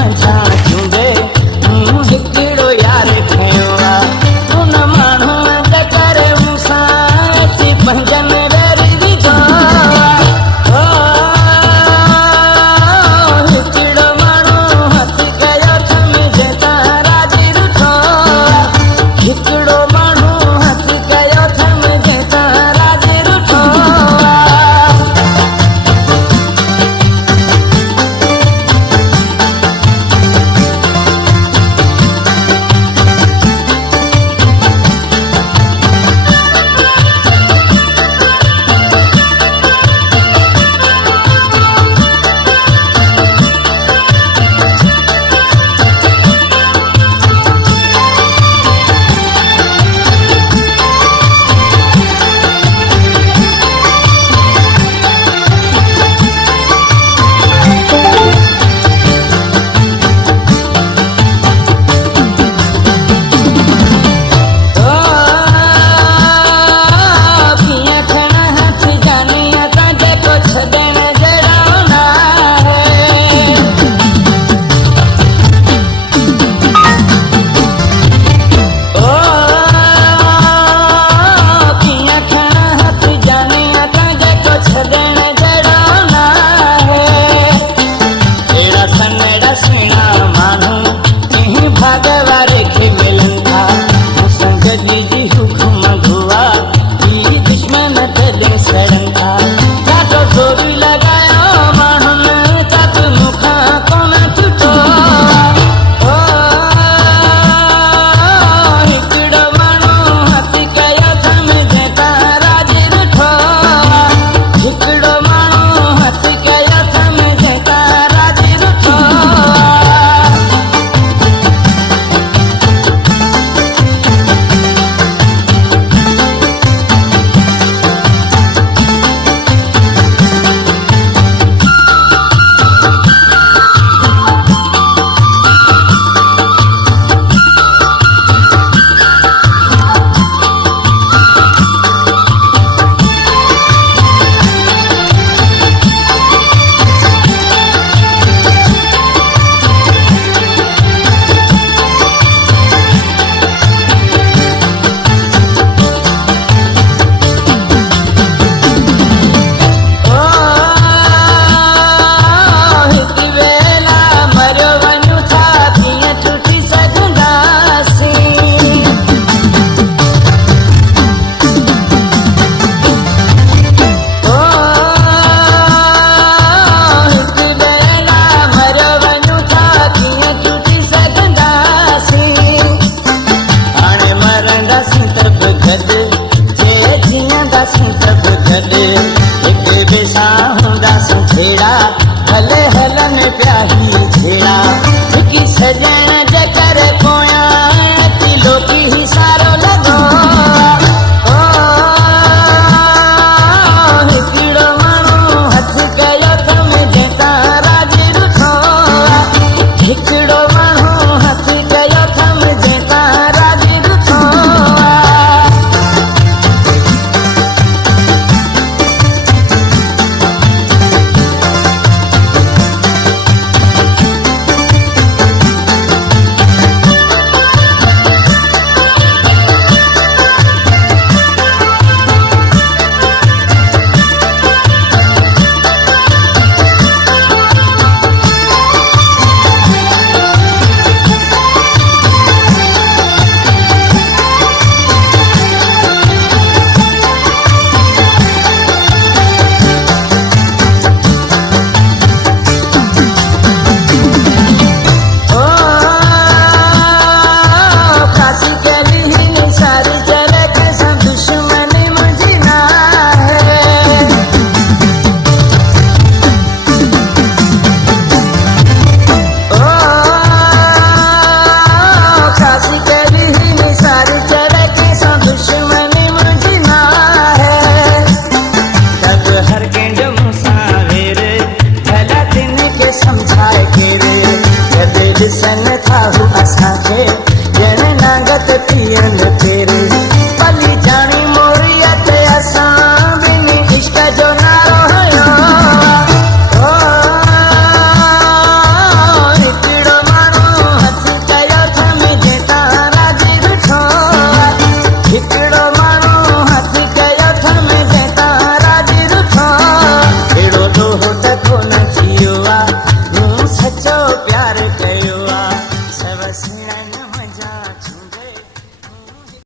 मजा चूंदे हिकिड़ो यार खयो उन माण्हू त करे मूंसां अची पंजनि वेरी विधो हिकिड़ो माण्हू हथ कयो थम जे तां राजी रुठो हिकिड़ो माण्हू हथ कयो थम जे तां राजी रुठो भागवारे खे मिलन था संजगी जी हुकुम धुआ ई दुश्मन ते सड़न था ॾाढो जोर लॻायो माण्हुनि तब मूंखां कोन छुटो हिकिड़ो माण्हू हथ कयो थम जे तां राजी रुठो हिकिड़ो माण्हू हथ कयो थम जे तां राजी रुठो नैन